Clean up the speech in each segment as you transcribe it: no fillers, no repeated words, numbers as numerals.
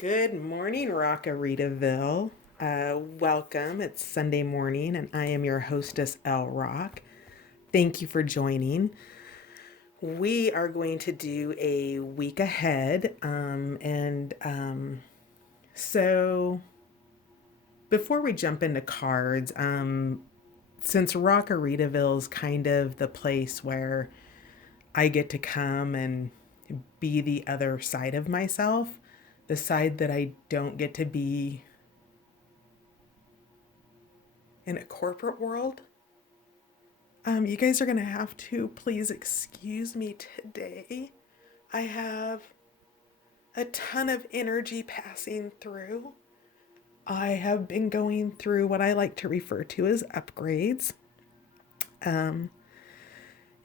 Good morning, Rockaritaville. Welcome. It's Sunday morning, and I am your hostess, El Rock. Thank you for joining. We are going to do a week ahead. So before we jump into cards, since Rockaritaville is kind of the place where I get to come and be the other side of myself, the side that I don't get to be in a corporate world. You guys are gonna have to please excuse me today. I have a ton of energy passing through. I have been going through what I like to refer to as upgrades. Um,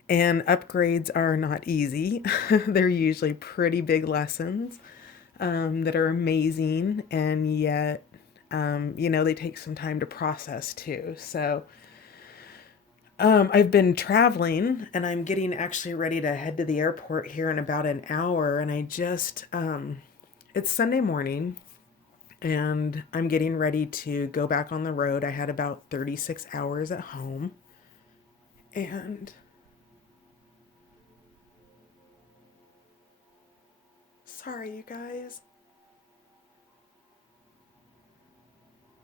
and upgrades are not easy. They're usually pretty big lessons that are amazing, and yet, they take some time to process too. So, I've been traveling and I'm getting actually ready to head to the airport here in about an hour. And it's Sunday morning and I'm getting ready to go back on the road. I had about 36 hours at home. And sorry, you guys.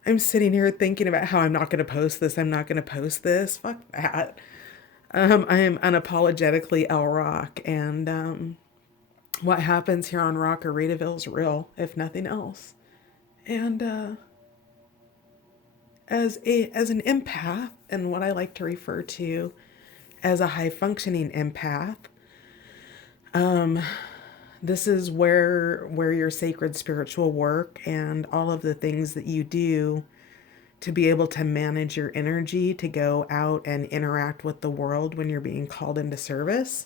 I'm sitting here thinking about how I'm not going to post this. I'm not going to post this. Fuck that. I am unapologetically El Rock. And what happens here on Rock or Radaville is real, if nothing else. And as an empath, and what I like to refer to as a high functioning empath, this is where your sacred spiritual work and all of the things that you do to be able to manage your energy to go out and interact with the world when you're being called into service.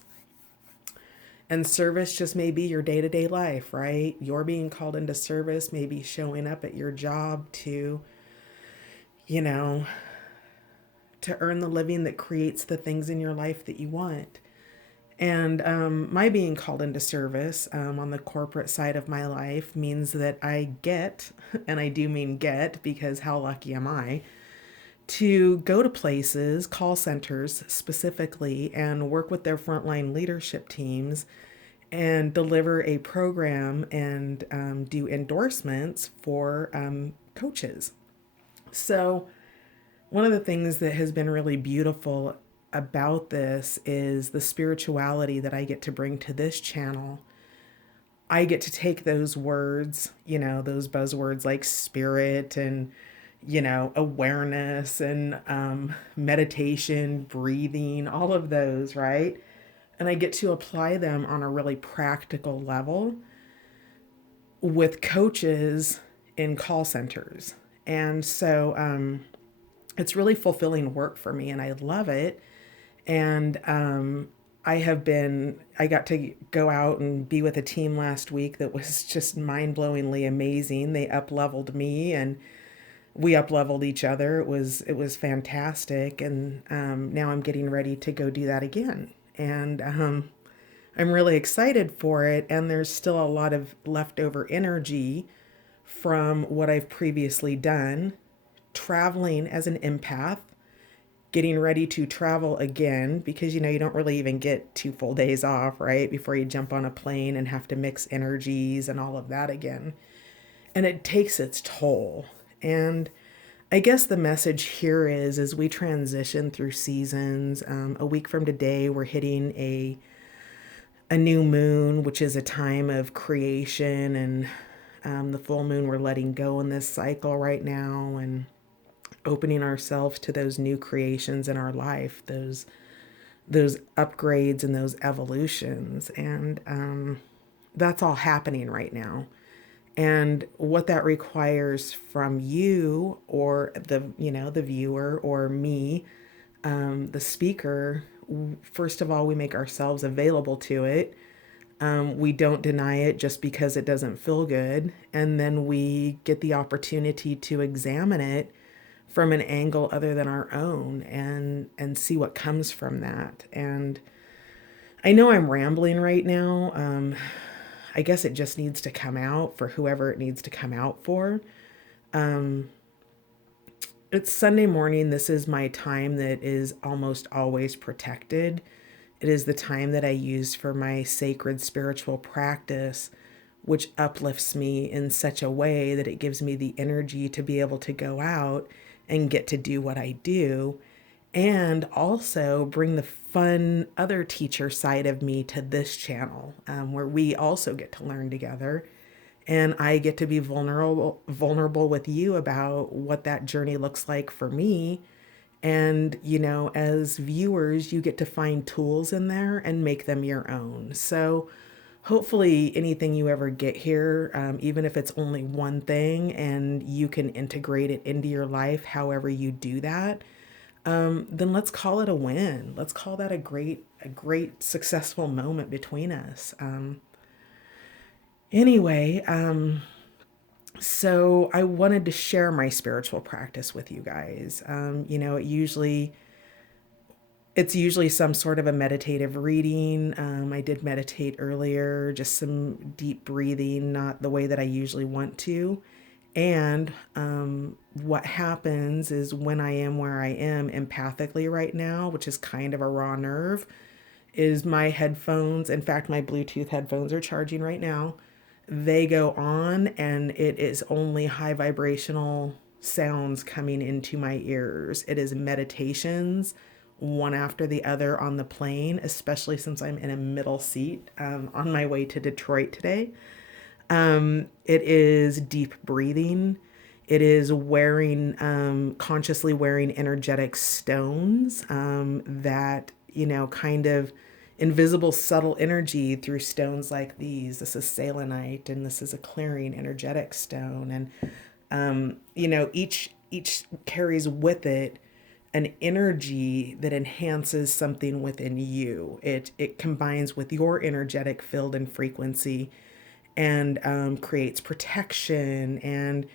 And service just may be your day-to-day life, right? You're being called into service, maybe showing up at your job to, you know, to earn the living that creates the things in your life that you want. And my being called into service on the corporate side of my life means that I get, and I do mean get because how lucky am I, to go to places, call centers specifically, and work with their frontline leadership teams and deliver a program and do endorsements for coaches. So, one of the things that has been really beautiful about this is the spirituality that I get to bring to this channel. I get to take those words, those buzzwords like spirit and, awareness and meditation, breathing, all of those, right? And I get to apply them on a really practical level with coaches in call centers. And so it's really fulfilling work for me and I love it. And I got to go out and be with a team last week that was just mind blowingly amazing. They up leveled me and we up leveled each other. It was fantastic. And now I'm getting ready to go do that again. And I'm really excited for it. And there's still a lot of leftover energy from what I've previously done, traveling as an empath, getting ready to travel again because you don't really even get 2 full days off, right? Before you jump on a plane and have to mix energies and all of that again. And it takes its toll. And I guess the message here is as we transition through seasons, a week from today, we're hitting a new moon, which is a time of creation, and the full moon we're letting go in this cycle right now and opening ourselves to those new creations in our life, those upgrades and those evolutions, and that's all happening right now. And what that requires from you or the viewer or me, the speaker, first of all, we make ourselves available to it. We don't deny it just because it doesn't feel good. And then we get the opportunity to examine it from an angle other than our own and see what comes from that. And I know I'm rambling right now. I guess it just needs to come out for whoever it needs to come out for. It's Sunday morning. This is my time that is almost always protected. It is the time that I use for my sacred spiritual practice, which uplifts me in such a way that it gives me the energy to be able to go out and get to do what I do, and also bring the fun other teacher side of me to this channel, where we also get to learn together, and I get to be vulnerable with you about what that journey looks like for me. And, as viewers, you get to find tools in there and make them your own. So, hopefully, anything you ever get here, even if it's only one thing and you can integrate it into your life, however you do that, then let's call it a win. Let's call that a great successful moment between us. Anyway, so I wanted to share my spiritual practice with you guys. It's usually some sort of a meditative reading. I did meditate earlier, just some deep breathing, not the way that I usually want to. And what happens is when I am where I am empathically right now, which is kind of a raw nerve, is my headphones. In fact, my Bluetooth headphones are charging right now. They go on, and it is only high vibrational sounds coming into my ears. It is meditations, one after the other on the plane, especially since I'm in a middle seat on my way to Detroit today. It is deep breathing. It is consciously wearing energetic stones that, kind of invisible, subtle energy through stones like these. This is selenite, and this is a clearing energetic stone. And, each carries with it an energy that enhances something within you. It combines with your energetic field and frequency, and creates protection and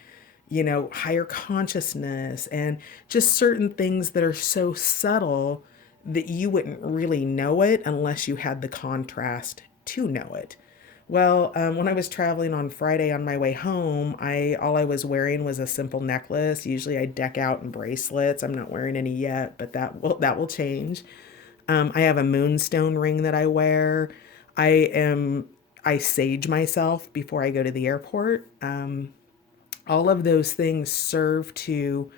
higher consciousness, and just certain things that are so subtle that you wouldn't really know it unless you had the contrast to know it. Well, when I was traveling on Friday on my way home, I all I was wearing was a simple necklace. Usually I deck out in bracelets. I'm not wearing any yet, but that will change. I have a moonstone ring that I wear. I am I sage myself before I go to the airport. All of those things serve to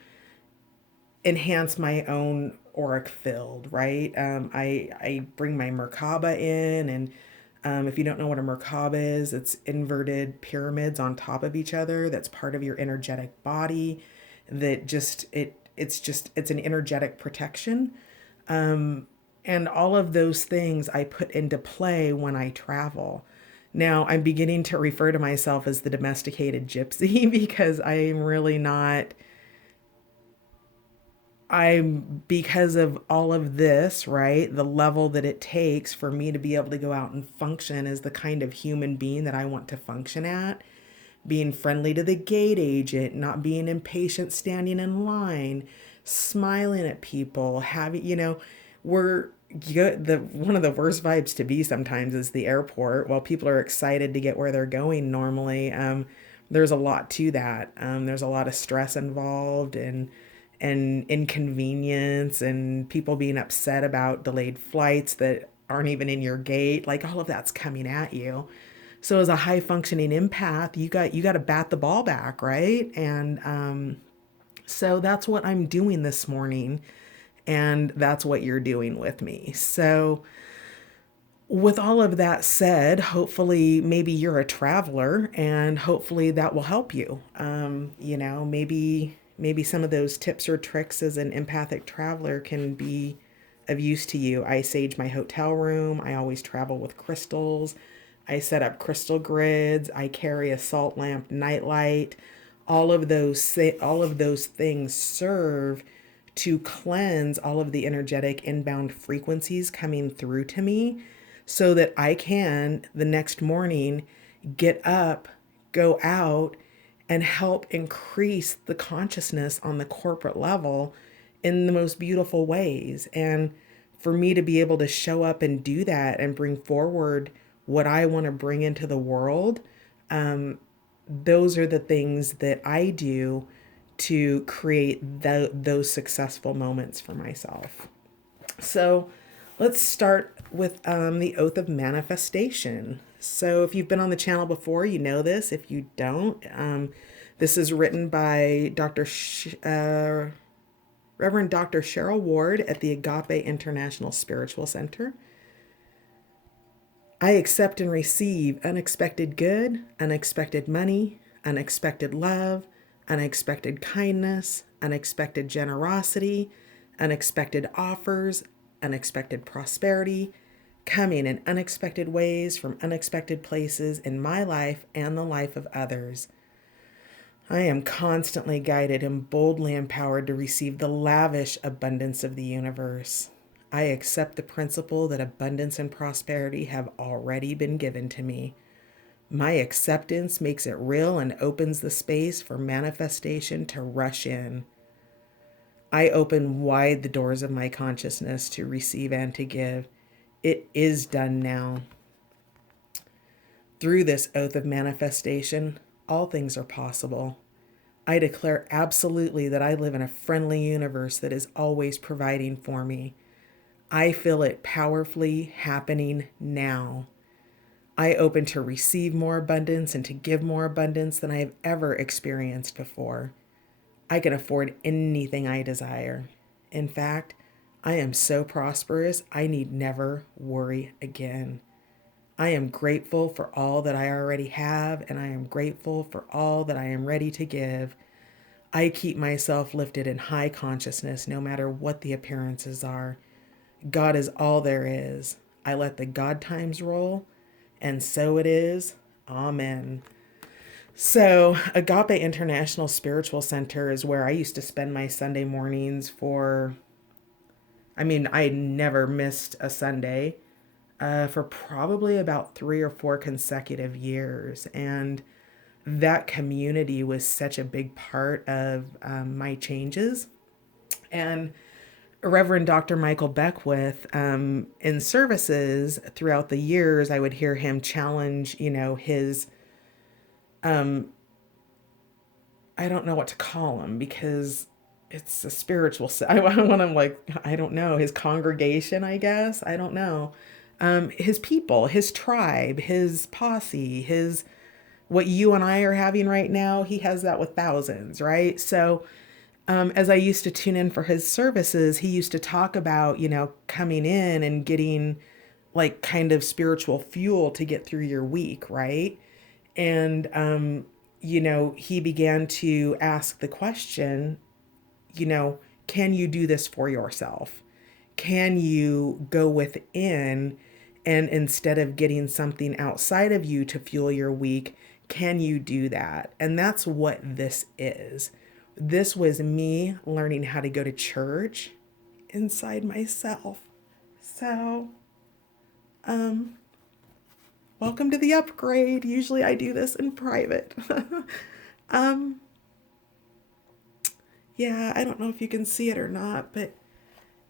enhance my own auric field, right? I bring my Merkaba in, and if you don't know what a Merkaba is, it's inverted pyramids on top of each other. That's part of your energetic body. That just it's an energetic protection. And all of those things I put into play when I travel. Now I'm beginning to refer to myself as the domesticated gypsy because I'm really not. Because of all of this, right? The level that it takes for me to be able to go out and function as the kind of human being that I want to function at, being friendly to the gate agent, not being impatient standing in line, smiling at people, having, we're good. One of the worst vibes to be sometimes is the airport. While people are excited to get where they're going normally, there's a lot to that. There's a lot of stress involved, and inconvenience, and people being upset about delayed flights that aren't even in your gate. Like, all of that's coming at you. So as a high functioning empath, you got to bat the ball back, right? And so that's what I'm doing this morning, and that's what you're doing with me. So with all of that said, hopefully maybe you're a traveler, and hopefully that will help you. Maybe some of those tips or tricks as an empathic traveler can be of use to you. I sage my hotel room. I always travel with crystals. I set up crystal grids. I carry a salt lamp nightlight. All of those things serve to cleanse all of the energetic inbound frequencies coming through to me, so that I can the next morning get up, go out, and help increase the consciousness on the corporate level in the most beautiful ways. And for me to be able to show up and do that and bring forward what I want to bring into the world, those are the things that I do to create those successful moments for myself. So let's start with the oath of manifestation. So if you've been on the channel before, you know this. If you don't, this is written by Reverend Dr. Cheryl Ward at the Agape International Spiritual Center. I accept and receive unexpected good, unexpected money, unexpected love, unexpected kindness, unexpected generosity, unexpected offers, unexpected prosperity, coming in unexpected ways from unexpected places in my life and the life of others. I am constantly guided and boldly empowered to receive the lavish abundance of the universe. I accept the principle that abundance and prosperity have already been given to me. My acceptance makes it real and opens the space for manifestation to rush in. I open wide the doors of my consciousness to receive and to give. It is done now. Through this oath of manifestation, all things are possible. I declare absolutely that I live in a friendly universe that is always providing for me. I feel it powerfully happening now. I open to receive more abundance and to give more abundance than I have ever experienced before. I can afford anything I desire. In fact, I am so prosperous, I need never worry again. I am grateful for all that I already have, and I am grateful for all that I am ready to give. I keep myself lifted in high consciousness no matter what the appearances are. God is all there is. I let the God times roll, and so it is. Amen. So, Agape International Spiritual Center is where I used to spend my Sunday mornings for, I never missed a Sunday for probably about 3 or 4 consecutive years. And that community was such a big part of my changes. And Reverend Dr. Michael Beckwith, in services throughout the years, I would hear him challenge, his, I don't know what to call him because it's a spiritual, when I'm like, I don't know, his congregation, I guess, I don't know. His people, his tribe, his posse, what you and I are having right now, he has that with thousands, right? So, as I used to tune in for his services, he used to talk about, coming in and getting like kind of spiritual fuel to get through your week, right? And, he began to ask the question, can you do this for yourself? Can you go within and instead of getting something outside of you to fuel your week, can you do that? And that's what this is. This was me learning how to go to church inside myself. So, welcome to the upgrade. Usually I do this in private. um, yeah, I don't know if you can see it or not, but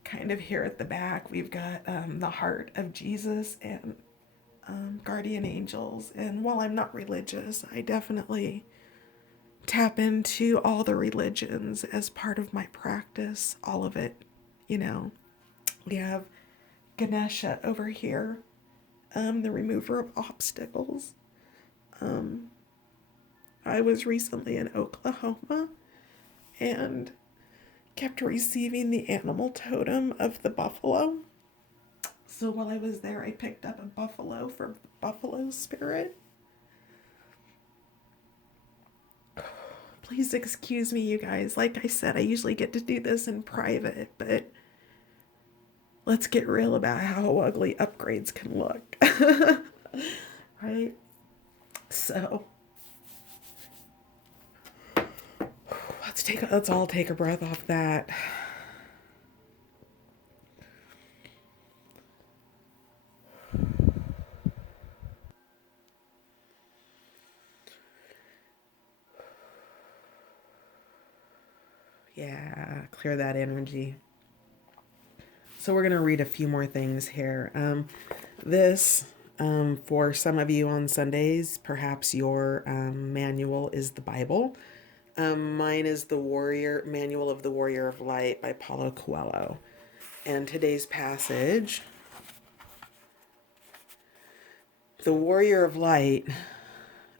kind of here at the back, we've got the heart of Jesus and guardian angels. And while I'm not religious, I definitely tap into all the religions as part of my practice, all of it. You know, we have Ganesha over here, the remover of obstacles. I was recently in Oklahoma and kept receiving the animal totem of the buffalo. So while I was there, I picked up a buffalo from the buffalo spirit. Please excuse me, you guys. Like I said, I usually get to do this in private, but let's get real about how ugly upgrades can look. Right? So let's all take a breath off that. Yeah, clear that energy. So we're going to read a few more things here. This For some of you on Sundays, perhaps your manual is the Bible. Mine is the Warrior Manual of the Warrior of Light by Paulo Coelho. And today's passage, the Warrior of Light.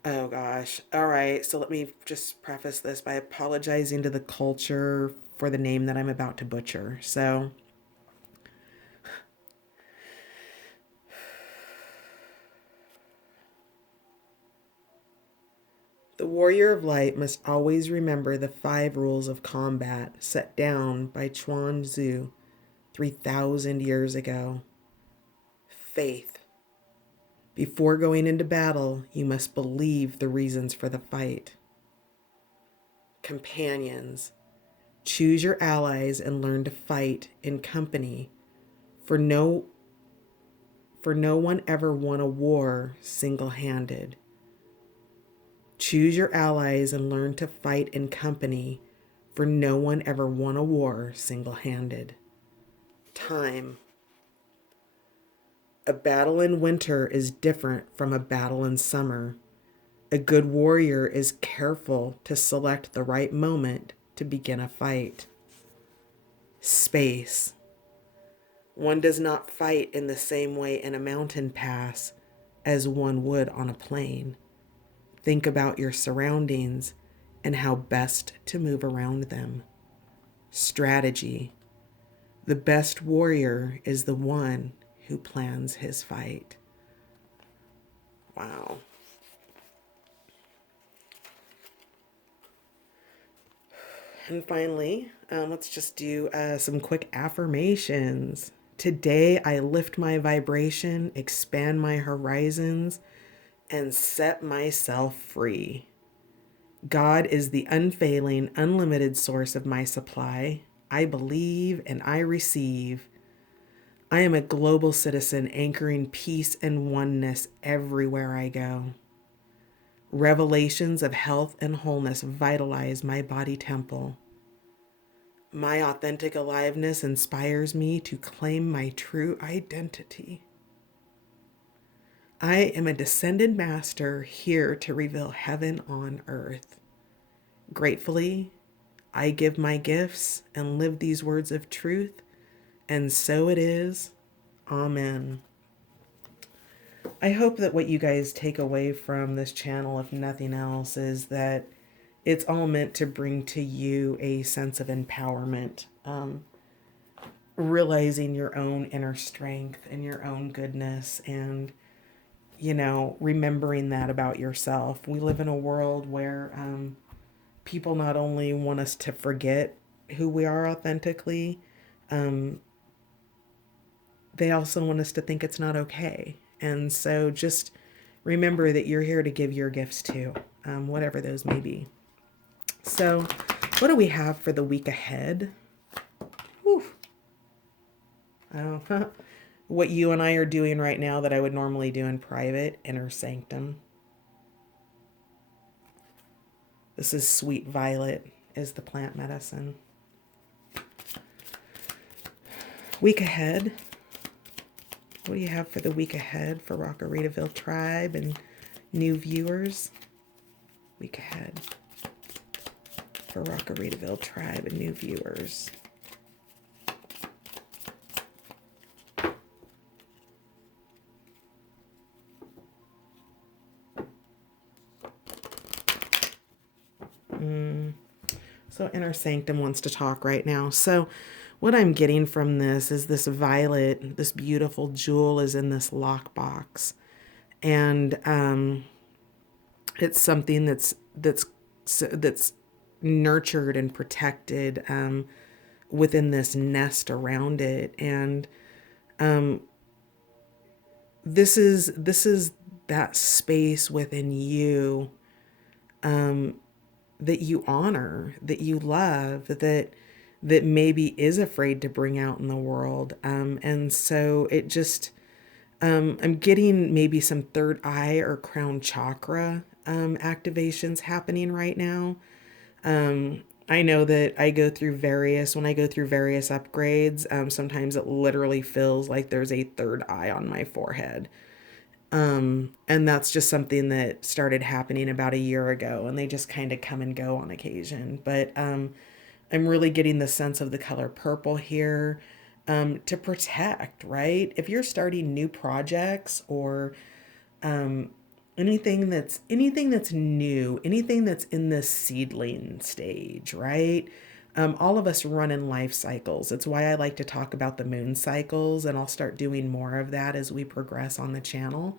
Oh gosh. All right. So let me just preface this by apologizing to the culture for the name that I'm about to butcher. So, the Warrior of Light must always remember the 5 rules of combat set down by Chuan Tzu 3,000 years ago. Faith. Before going into battle, you must believe the reasons for the fight. Companions. Choose your allies and learn to fight in company, for no one ever won a war single-handed. Choose your allies and learn to fight in company, for no one ever won a war single-handed. Time. A battle in winter is different from a battle in summer. A good warrior is careful to select the right moment to begin a fight. Space. One does not fight in the same way in a mountain pass as one would on a plain. Think about your surroundings and how best to move around them. Strategy. The best warrior is the one who plans his fight. Wow. And finally, let's just do some quick affirmations. Today, I lift my vibration, expand my horizons, and set myself free. God is the unfailing, unlimited source of my supply. I believe and I receive. I am a global citizen anchoring peace and oneness everywhere I go. Revelations of health and wholeness vitalize my body temple. My authentic aliveness inspires me to claim my true identity. I am a descended master here to reveal heaven on earth. Gratefully, I give my gifts and live these words of truth, and so it is. Amen. I hope that what you guys take away from this channel, if nothing else, is that it's all meant to bring to you a sense of empowerment, realizing your own inner strength and your own goodness, and, remembering that about yourself. We live in a world where people not only want us to forget who we are authentically, they also want us to think it's not okay. And so just remember that you're here to give your gifts too, whatever those may be. So what do we have for the week ahead? Whew. Oh, what you and I are doing right now that I would normally do in private, inner sanctum. This is sweet violet, is the plant medicine. Week ahead. What do you have for the week ahead for Rockaritaville Tribe and new viewers? Week ahead for Rockaritaville Tribe and new viewers. So Inner Sanctum wants to talk right now. So what I'm getting from this is this violet, this beautiful jewel is in this lockbox. And it's something that's nurtured and protected within this nest around it. And this is that space within you that you honor, that you love, that maybe is afraid to bring out in the world. And so it just, I'm getting maybe some third eye or crown chakra activations happening right now. I know that when I go through various upgrades, sometimes it literally feels like there's a third eye on my forehead. And that's just something that started happening about a year ago, and they just kind of come and go on occasion. But I'm really getting the sense of the color purple here, to protect, right? If you're starting new projects or anything that's new, anything that's in the seedling stage, right? All of us run in life cycles. It's why I like to talk about the moon cycles, and I'll start doing more of that as we progress on the channel.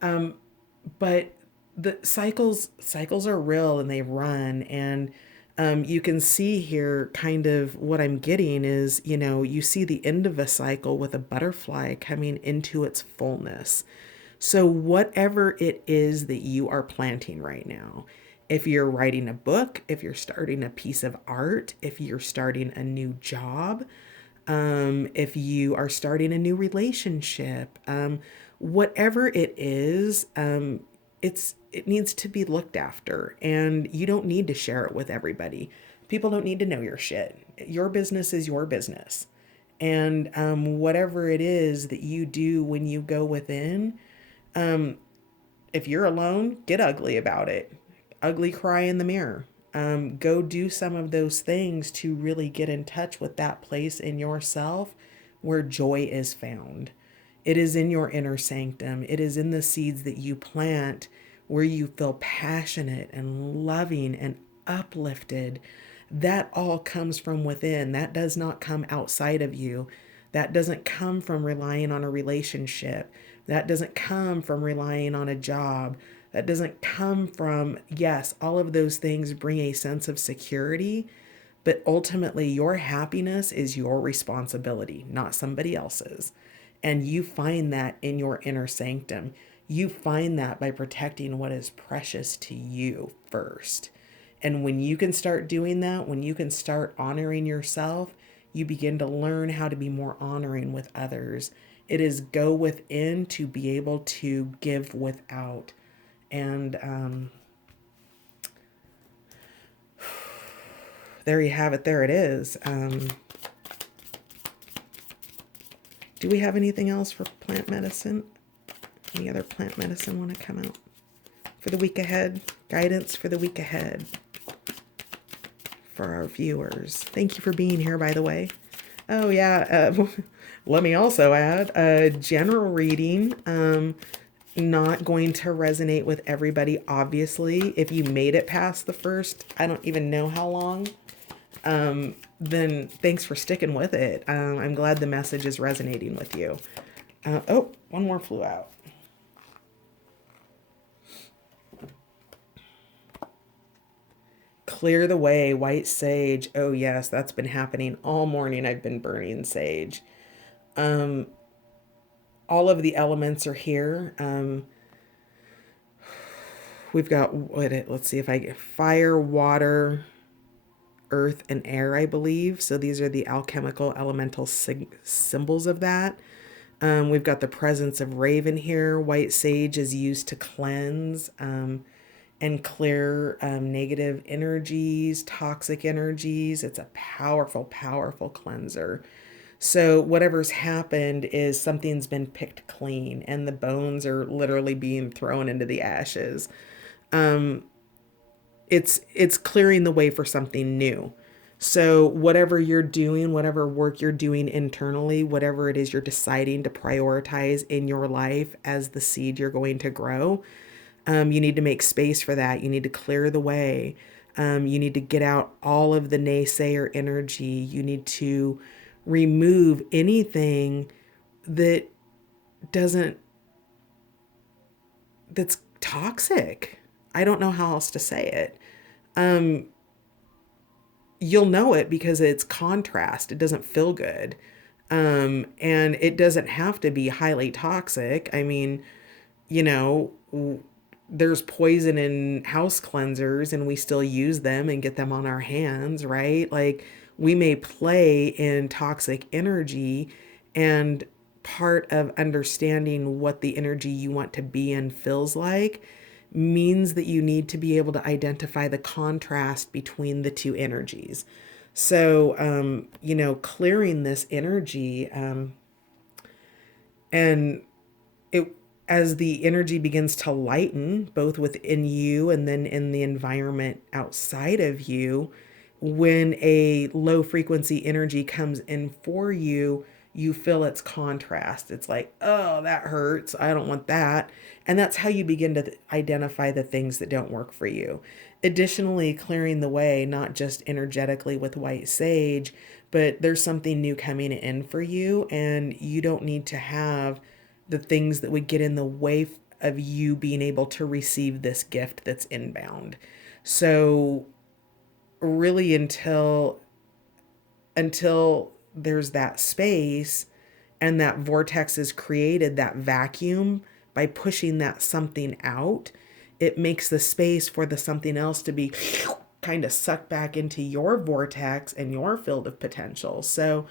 But the cycles are real and they run, and you can see here kind of what I'm getting is, you see the end of a cycle with a butterfly coming into its fullness. So whatever it is that you are planting right now, if you're writing a book, if you're starting a piece of art, if you're starting a new job, if you are starting a new relationship, whatever it is, it needs to be looked after, and you don't need to share it with everybody. People don't need to know your shit. Your business is your business, and whatever it is that you do when you go within, if you're alone, get ugly about it. Ugly cry in the mirror. Go do some of those things to really get in touch with that place in yourself where joy is found. It is in your inner sanctum. It is in the seeds that you plant where you feel passionate and loving and uplifted. That all comes from within. That does not come outside of you. That doesn't come from relying on a relationship. That doesn't come from relying on a job. That doesn't come from, yes, all of those things bring a sense of security, but ultimately your happiness is your responsibility, not somebody else's. And you find that in your inner sanctum. You find that by protecting what is precious to you first. And when you can start doing that, when you can start honoring yourself, you begin to learn how to be more honoring with others. It is go within to be able to give without. And there you have it. There it is. Do we have anything else for plant medicine? Any other plant medicine want to come out for the week ahead? Guidance for the week ahead for our viewers. Thank you for being here, by the way. Oh, yeah. Let me also add a general reading. Not going to resonate with everybody, obviously. If you made it past the first, I don't even know how long, then thanks for sticking with it. I'm glad the message is resonating with you. Oh, one more flew out. Clear the way, white sage. Oh, yes, that's been happening all morning. I've been burning sage. All of the elements are here. We've got, let's see if I get fire, water, earth, and air, I believe. So these are the alchemical elemental symbols of that. We've got the presence of raven here. White sage is used to cleanse and clear negative energies, toxic energies. It's a powerful, powerful cleanser. So whatever's happened is something's been picked clean, and the bones are literally being thrown into the ashes. It's clearing the way for something new. So whatever you're doing, whatever work you're doing internally, whatever it is you're deciding to prioritize in your life as the seed you're going to grow, you need to make space for that. You need to clear the way. You need to get out all of the naysayer energy. You need to remove anything that doesn't, that's toxic. I don't know how else to say it. You'll know it because it's contrast. It doesn't feel good. And it doesn't have to be highly toxic. I mean, you know, there's poison in house cleansers and we still use them and get them on our hands, right? Like we may play in toxic energy, and part of understanding what the energy you want to be in feels like means that you need to be able to identify the contrast between the two energies. So, clearing this energy, and it as the energy begins to lighten, both within you and then in the environment outside of you, when a low frequency energy comes in for you, you feel its contrast. It's like, oh, that hurts. I don't want that. And that's how you begin to identify the things that don't work for you. Additionally, clearing the way, not just energetically with white sage, but there's something new coming in for you, and you don't need to have the things that would get in the way of you being able to receive this gift that's inbound. So really until there's that space and that vortex is created, that vacuum, by pushing that something out, it makes the space for the something else to be kind of sucked back into your vortex and your field of potential. So,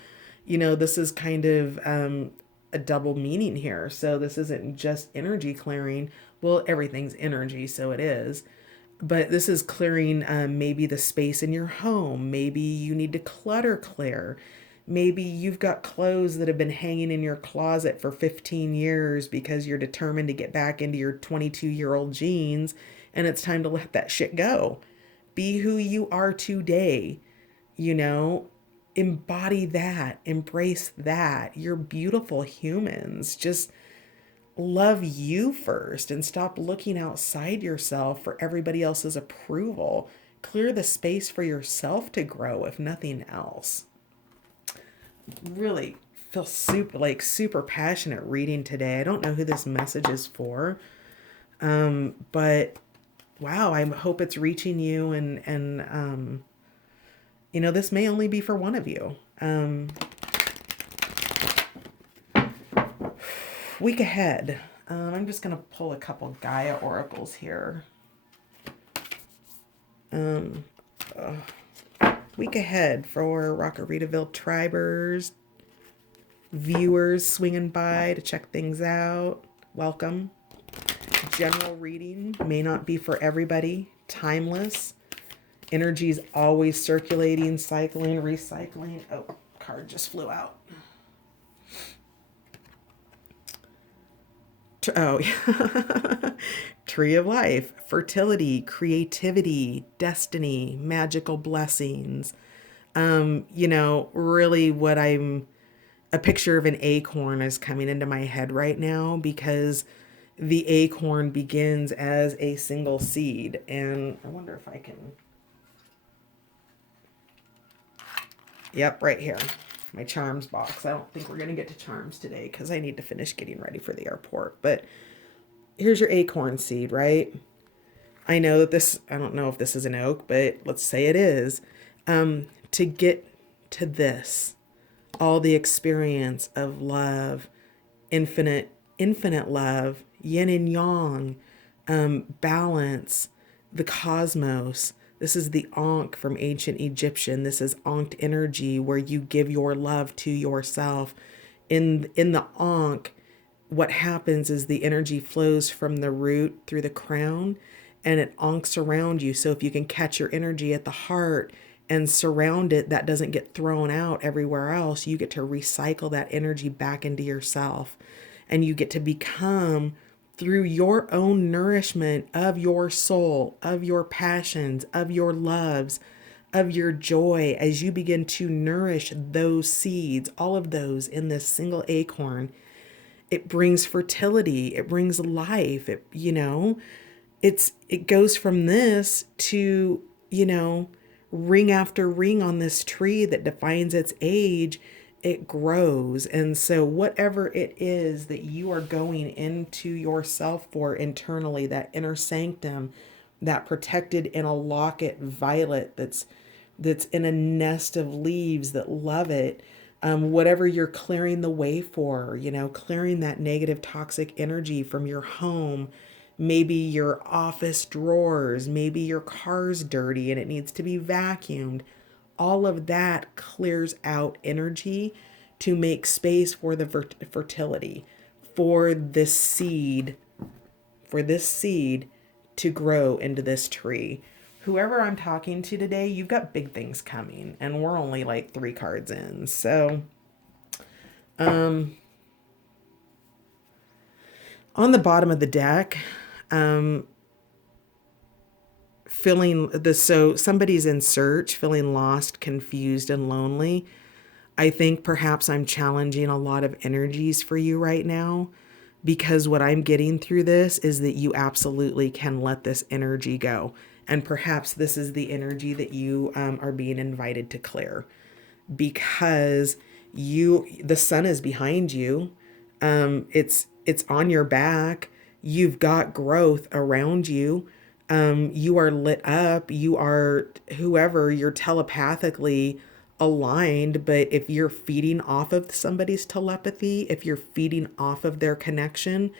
this is kind of a double meaning here. So this isn't just energy clearing. Well, everything's energy, so it is. But this is clearing maybe the space in your home. Maybe you need to clutter clear. Maybe you've got clothes that have been hanging in your closet for 15 years because you're determined to get back into your 22-year-old jeans, and it's time to let that shit go. Be who you are today, you know? Embody that, embrace that. You're beautiful humans. Just love you first and stop looking outside yourself for everybody else's approval. Clear the space for yourself to grow, if nothing else. Really feel super passionate reading today. I don't know who this message is for, but wow, I hope it's reaching you, and this may only be for one of you. Week ahead. I'm just going to pull a couple Gaia oracles here. Week ahead for Rockaritaville Tribers, viewers swinging by to check things out. Welcome. General reading may not be for everybody. Timeless. Energy's always circulating, cycling, recycling. Oh, card just flew out. Oh, Tree of Life, fertility, creativity, destiny, magical blessings. Really a picture of an acorn is coming into my head right now, because the acorn begins as a single seed. And I wonder if I can, yep, right here. My charms box. I don't think we're going to get to charms today because I need to finish getting ready for the airport. But here's your acorn seed, right? I know that I don't know if this is an oak, but let's say it is. To get to this, all the experience of love, infinite love, yin and yang, balance, the cosmos. This is the Ankh from ancient Egyptian. This is Ankh energy, where you give your love to yourself. In the Ankh, what happens is the energy flows from the root through the crown, and it ankhs around you. So if you can catch your energy at the heart and surround it, that doesn't get thrown out everywhere else. You get to recycle that energy back into yourself, and you get to become, through your own nourishment of your soul, of your passions, of your loves, of your joy, as you begin to nourish those seeds, all of those in this single acorn, it brings fertility, it brings life. It goes from this to, ring after ring on this tree that defines its age. It grows. And so whatever it is that you are going into yourself for internally, that inner sanctum, that protected in a locket violet that's in a nest of leaves that love it, whatever you're clearing the way for, clearing that negative toxic energy from your home, maybe your office drawers, maybe your car's dirty and it needs to be vacuumed. All of that clears out energy to make space for the fertility, for this seed to grow into this tree. Whoever I'm talking to today, you've got big things coming, and we're only like 3 cards in. So, On the bottom of the deck, um, so somebody's in search, feeling lost, confused, and lonely. I think perhaps I'm challenging a lot of energies for you right now, because what I'm getting through this is that you absolutely can let this energy go. And perhaps this is the energy that you are being invited to clear, because the sun is behind you. It's on your back. You've got growth around you. You are lit up. You are whoever, you're telepathically aligned. But if you're feeding off of somebody's telepathy, if you're feeding off of their connection,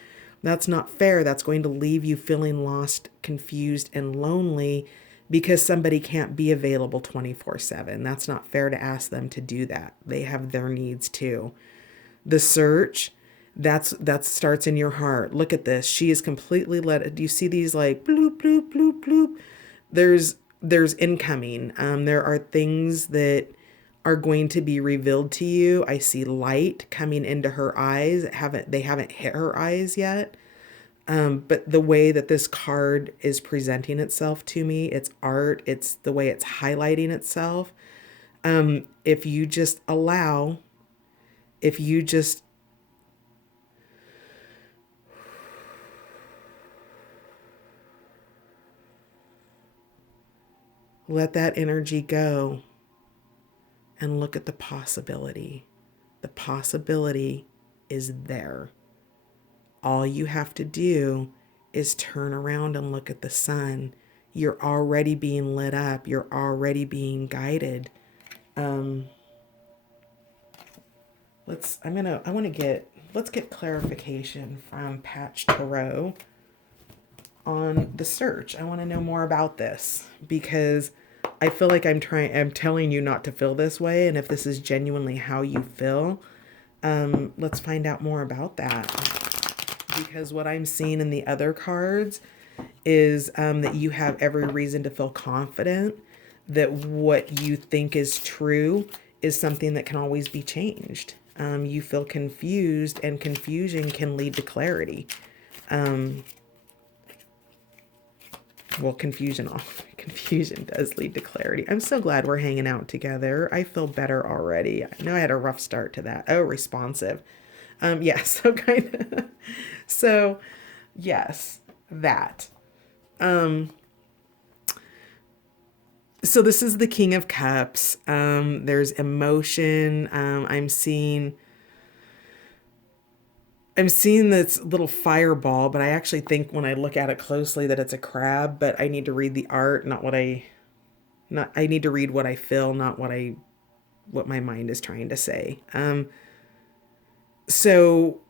that's not fair. That's going to leave you feeling lost, confused, and lonely, because somebody can't be available 24/7. That's not fair to ask them to do that. They have their needs too. The search, that starts in your heart. Look at this. She is completely let. Do you see these like bloop bloop bloop bloop? There's incoming. There are things that are going to be revealed to you. I see light coming into her eyes. They haven't hit her eyes yet. But the way that this card is presenting itself to me, it's art, it's the way it's highlighting itself. If you just allow, if you just let that energy go and look at the possibility is there. All you have to do is turn around and look at the sun. You're already being lit up. You're already being guided. Um, let's get clarification from Patch Tarot on the search. I want to know more about this, because I feel like I'm telling you not to feel this way. And if this is genuinely how you feel, let's find out more about that. Because what I'm seeing in the other cards is that you have every reason to feel confident that what you think is true is something that can always be changed. You feel confused, and confusion can lead to clarity. Um, well, confusion does lead to clarity. I'm so glad we're hanging out together. I feel better already. I know I had a rough start to that. Oh, responsive. Yeah, so kind of. So, yes, that. Um, so this is the King of Cups. There's emotion. I'm seeing this little fireball, but I actually think when I look at it closely that it's a crab, but I need to read the art, not I need to read what I feel, not what my mind is trying to say. So